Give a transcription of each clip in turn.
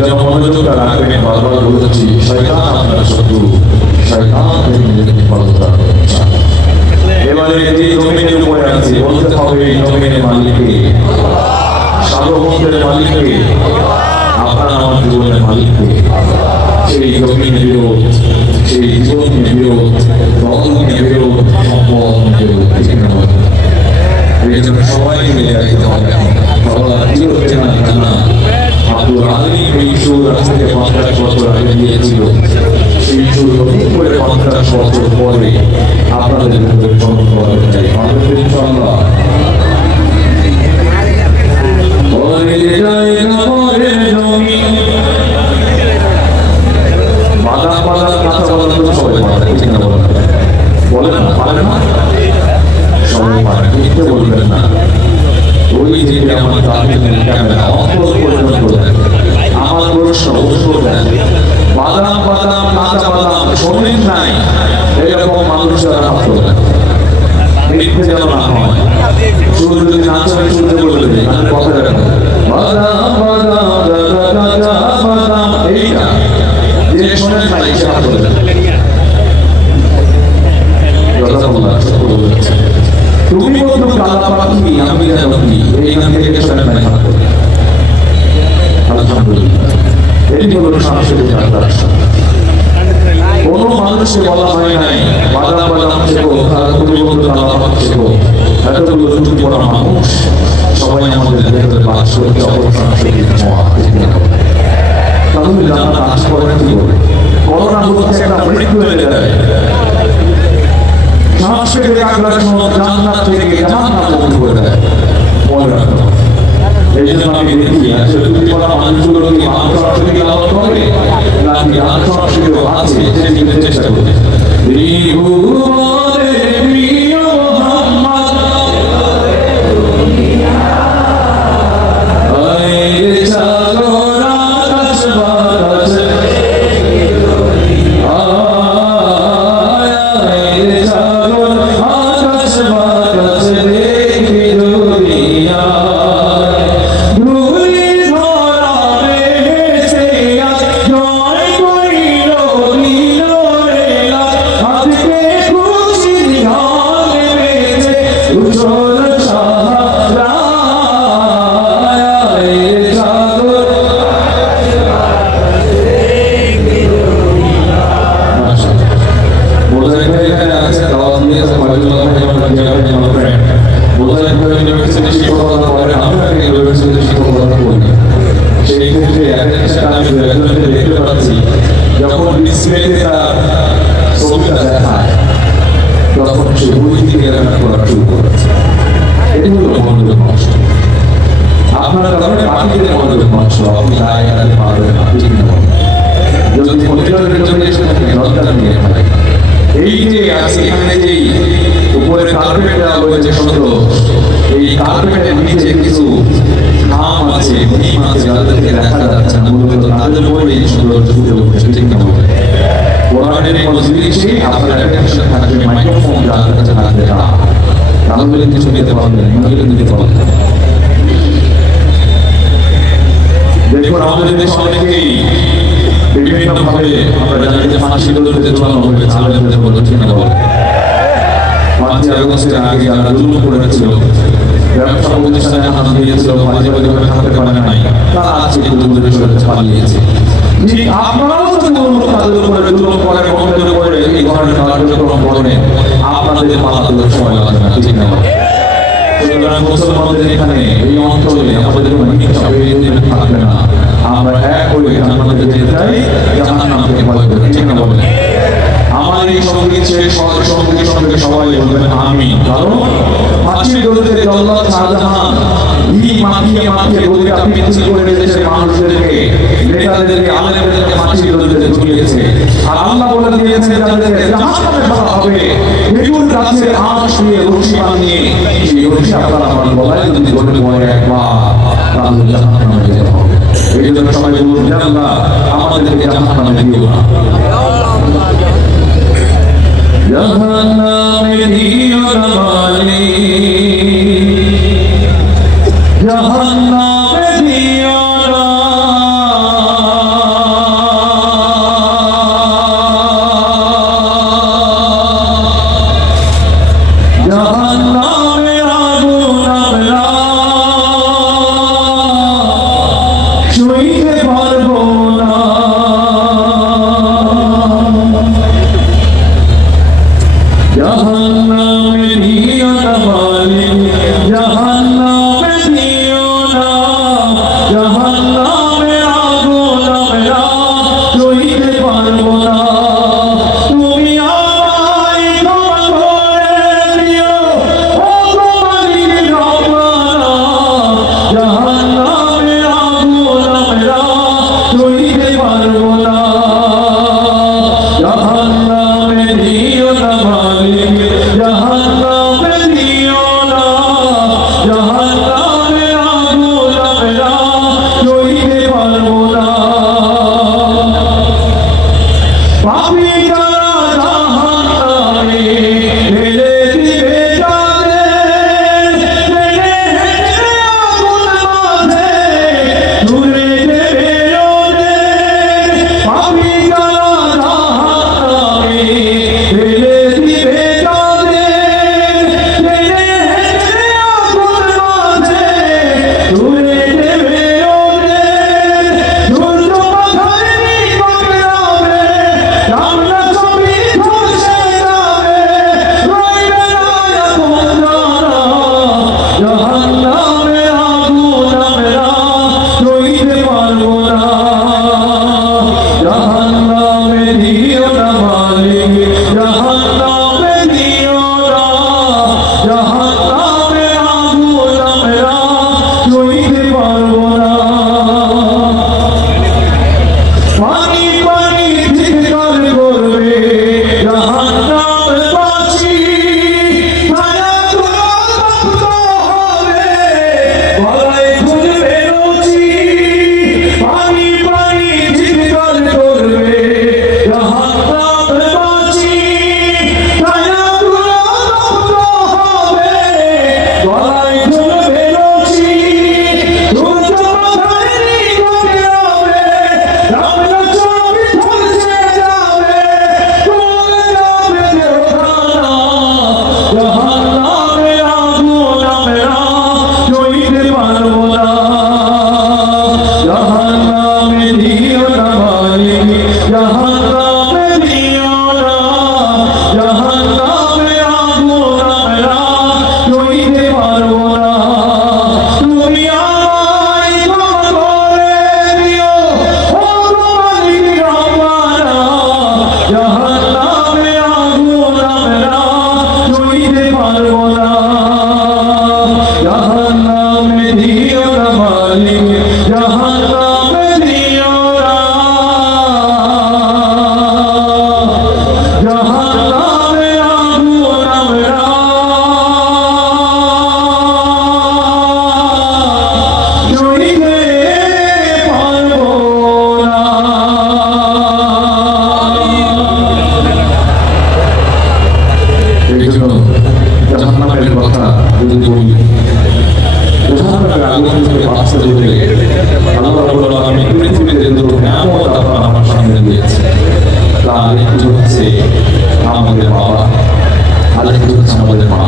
जब मनोयोग का राखने बार-बार बोलছি শয়তান আপনার শত্রু শয়তান নিজেকে পরাজিত করতে চায় এবারে এই জমিনের উপরে আছে বলতে হবে এই জমিনের মালিক কে সার্বভৌমের মালিক কে আপনার আমার জীবনের মালিক কে সেই জমিনের বিরোধ সেই জীবনের বিরোধ দলের বিরোধ সম্পদের বিরোধ এই জন্য সবাই মিলে একসাথে হবে বাবা বিরোধ না আব্দুল আলী এই সুর আজকে 50 বছর আগে দিয়েছিল সেই সুর করে 50 বছর পরে আপনাদের জন্য করতে চাই আমাদের ইনশাআল্লাহ ওরে যায় নবরে জমি বাদা বাদা কথা বলতে তো সবাই পারে ঠিক না বলেন না পারে না সবাই পারে কিন্তু বলবেন না ওই যে আমার তালিমের ক্যামেরা অন্তর পর্যন্ত আমার প্রশ্ন উত্তর দেন বাদাম বাদাম কাঁচা বাদাম শোনেন নাই এরকম মানুষরা ভাবতো মিথ্যে যেন না হয় শুধু যদি নাচে শুনতে বলবে আমি কথা রাখবো বাদাম বাদাম কাঁচা বাদাম এইটা যে শোনেন নাই সে ভাবতো তুমি বলতো কালা পাখি আমি জানো কি এইখান থেকে শোনেন নাই ভাবতো আলহামদুলিল্লাহ এই হলো সাংস্কৃতিক আদর্শ কোন মানুষকে বলা হয় নাই বাদাম বাদাম শেখো তুমি বলতো কালা পাখি শেখো এতগুলো চুটি পড়া মানুষ সবাই আমাদের ভেতরে বাস করতে অপসাংস্কৃতিক তাহলে জানা কাজ করে কি করে করোনা হচ্ছে একটা মৃত্যু হয়ে যায় সাংস্কৃতিক আদর্শ জান্নাত থেকে জাহান্নাম মুক্ত করে দেয় মনে রাখো এই জন্য আমি দেখি আসলে চুটি পড়া মানুষগুলো কি আন্তঃরাষ্ট্রীয় লাভ করে নাকি আন্তঃরাষ্ট্রীয় আছে সেদিকে চেষ্টা করে দেখুন আমাদের দেশে অনেকেই বিভিন্ন ভাবে আমরা জানি যে ফাঁসি দৌড়তে চলানো হবে আলেমদের বলে ঠিক না বলে 5 আগস্টের আগে যারা জুলুম করেছিল ব্যবসা প্রতিষ্ঠানে হাত দিয়েছিল পারিবারিকভাবে থাকতে পারে নাই তারা আজকে জুলুমের বিষয়ে পালিয়েছে ঠিক আপনারাও যদি কোনো তাদের উপরে জুলুম করে বন্ধের উপরে এই ধরনের কার্যক্রম করেন আপনাদের পালাতে সময় লাগবে না ঠিক না সুতরাং মুসলমানদের এখানে এই অঞ্চলে আমাদের কোনো হিংসা বিরোধী থাকবে না আমরা এক হয়ে জান্নাতে যেতে চাই জাহান্নাম থেকে ভয় করি ঠিক না বলেন আমার এই সঙ্গীত সঙ্গীর সঙ্গে সবাই বলবেন আমিন কারণ ফাঁসির দৌড়তে জল্লাদ শাহজাহান ঘি মাখিয়ে মাখিয়ে গদিটা পিচ্ছিল করে দেশের মানুষদেরকে নেতাদেরকে আলেমদেরকে ফাঁসির দৌড়তে ঝুলিয়েছে আর আল্লাহ বলে দিয়েছেন যাদেরকে জাহান্নামে ফেলা হবে খেজুর গাছের আঁশ নিয়ে রশি বানিয়ে সেই রশি আপনার আমার গলায় যদি ধরে পড়ে একবার তাহলে জাহান্নামে যেতে হবে এই জন্য সবাই বলুন আল্লাহ আমাদেরকে জাহান্নামে দিও না জাহান্নামে দিও না মালিক জাহান্নামে দিও না বলতে আল্লাহ রাব্বুল আলামিন পৃথিবীতে যত নিয়ামত আমার সামনে দিয়েছে তার একটু হচ্ছে আমাদের বাবা, আর একটু হচ্ছে আমাদের মা।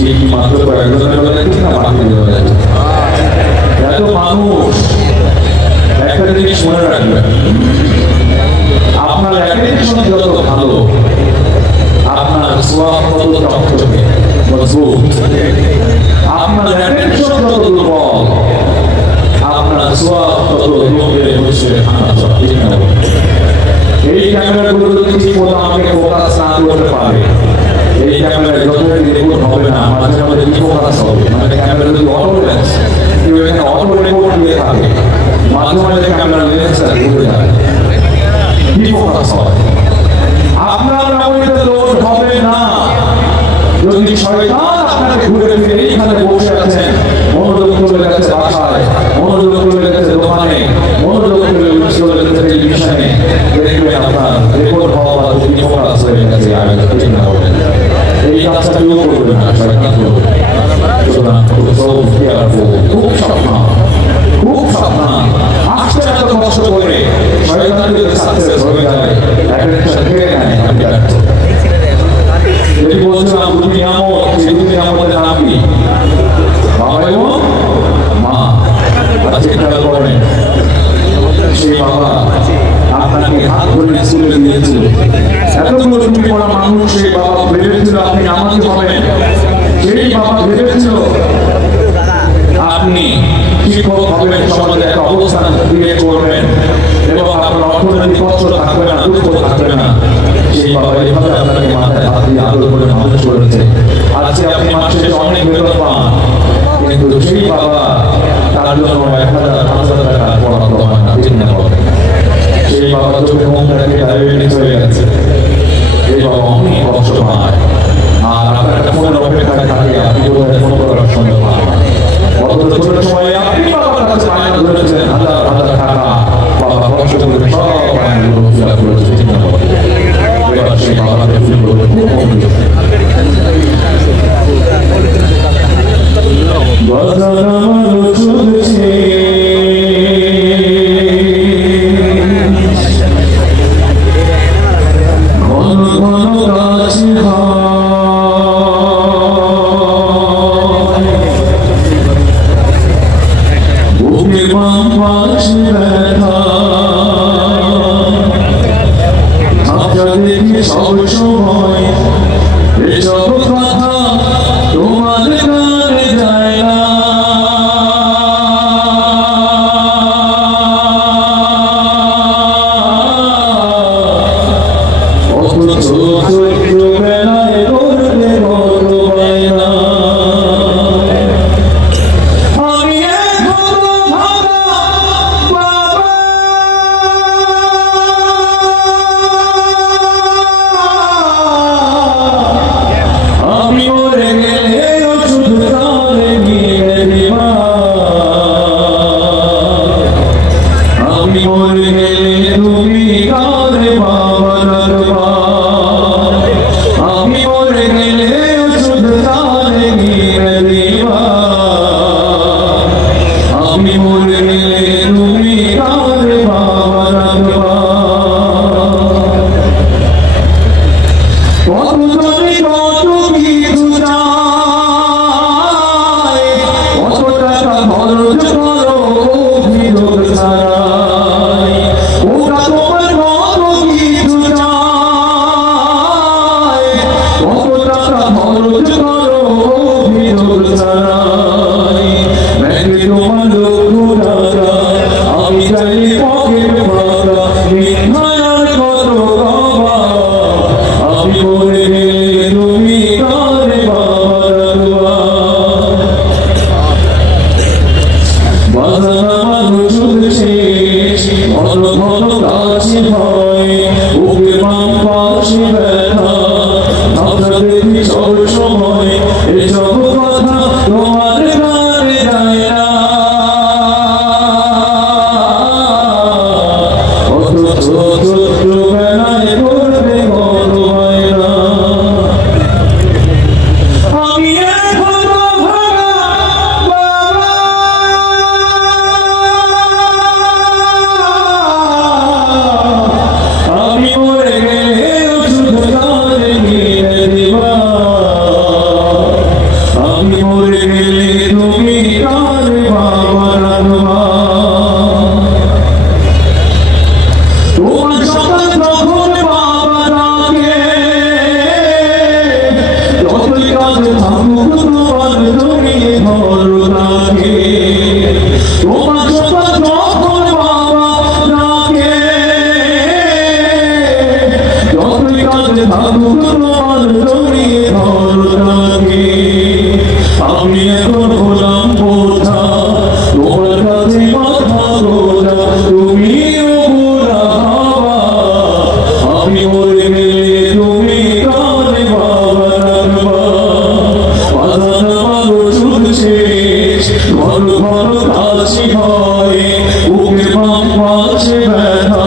ঠিক মাত্র কয়েকজনের বেলা যাচ্ছে না, বাকি দেওয়া যাচ্ছে। এত মানুষ একটা জিনিস মনে রাখবেন, আপনার অ্যাটেনশন যত ভালো আপনার সওয়াব তত চকচকে মজবুত, আপনার অ্যাটেনশন যত দুর্বল আপনার সওয়াব তত লোকে বসে খানা চলে। ঠিক না? এই ক্যামেরাগুলো যদি ঠিক মতো আমাকে ফোকাস না করতে পারে, এই ক্যামেরা যতই রেকর্ড হবে না, মাঝে মাঝে কি ফোকাস হবে, মানে ক্যামেরা যদি অটো লেন্স কেউ এখানে অটো রেকর্ড দিয়ে থাকে, মাঝে মাঝে ক্যামেরা লেন্সটা ঘুরে যায়, কি ফোকাস হয়? আপনার মেমোরিতে লোড হবে না যদি শয়তান আপনাকে ঘুরে ফিরে এইখানে বসে আছেন, মনোযোগ চলে গেছে বাসায়, মনোযোগ চলে গেছে দোকানে, মনোযোগ চলে গেছে টেলিভিশনে, দেখবেন আপনার রেকর্ড হওয়া বা যদি ফোকাস হয়ে গেছে আগে ঠিক না হবে। এই কাজটা কেউ করবে না, শয়তান করবে। সুতরাং খুব সাবধান, খুব সাবধান। আজকে এত কষ্ট করে শয়তান যদি সাকসেস হয়ে যায়, অ্যাটেনশন থেকে নেয়, আমি জানছি। যদি বলছিলাম দুটি নিয়ামত, সেই দুটি নিয়ামতের নাম কি? বাবা এবং মা। আজকে খেয়াল করেন, সেই বাবা আপনাকে হাত ধরে স্কুলে দিয়েছিল, এতগুলো তুমি পড়া মানুষ সেই বাবা ভেবেছিল আপনি আমাকে পাবেন, সেই বাবা ভেবেছিল আপনি শিক্ষক হবেন, সমাজে একটা অবস্থান ক্রিয়েট করবেন এবং আপনার অর্থনৈতিক কষ্ট থাকবে না, দুঃখ থাকবে না। সেই বাবা এইভাবে আপনাকে মাথায় হাত দিয়ে আদর করে মানুষ করেছে। আজকে আপনি মাসে অনেক বেতন পান, কিন্তু সেই বাবা তার জন্য 1000-5000 টাকা বরাদ্দ হয় না। ঠিক না? সেই বাবা চোখে মুখ রেখে ডায়াবেটিস হয়ে গেছে, এই বাবা অনেক কষ্ট পায়। আর আপনার একটা ফোনের অপেক্ষায় থাকে, আপনি কোথায় ফোন করার সময় পান। অথচ ছোট সময়ে আপনি বাবার কাছে বায়না ধরেছিলেন 1000 টাকা, বাবা কষ্ট করে সব বায়নাগুলো ফিল করেছে। ঠিক না? এবার সেই বাবাকে ফিল করতে খুব কম দিয়েছে। সব সময় এসব কথা তোমার কানে যায় না, অথচ ছোটবেলায় করতে কত বায়না। আমি ঘন ঘন কাশি হয় বুকে পাচ্ছে ব্যথা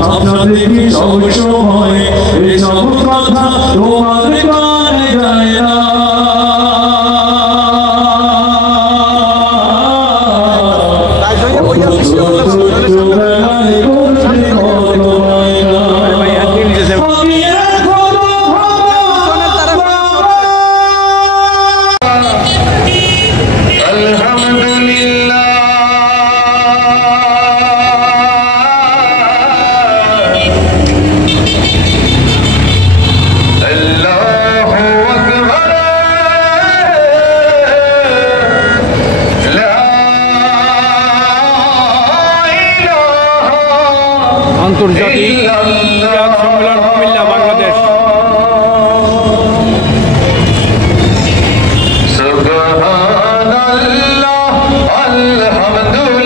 ভাবনা দেখি সব সময় এসব কথা তোমার কানে যায় না আন্তর্জাতিক সম্মেলন কুমিল্লা বাংলাদেশ সুবহানাল্লাহ আলহামদুলিল্লাহ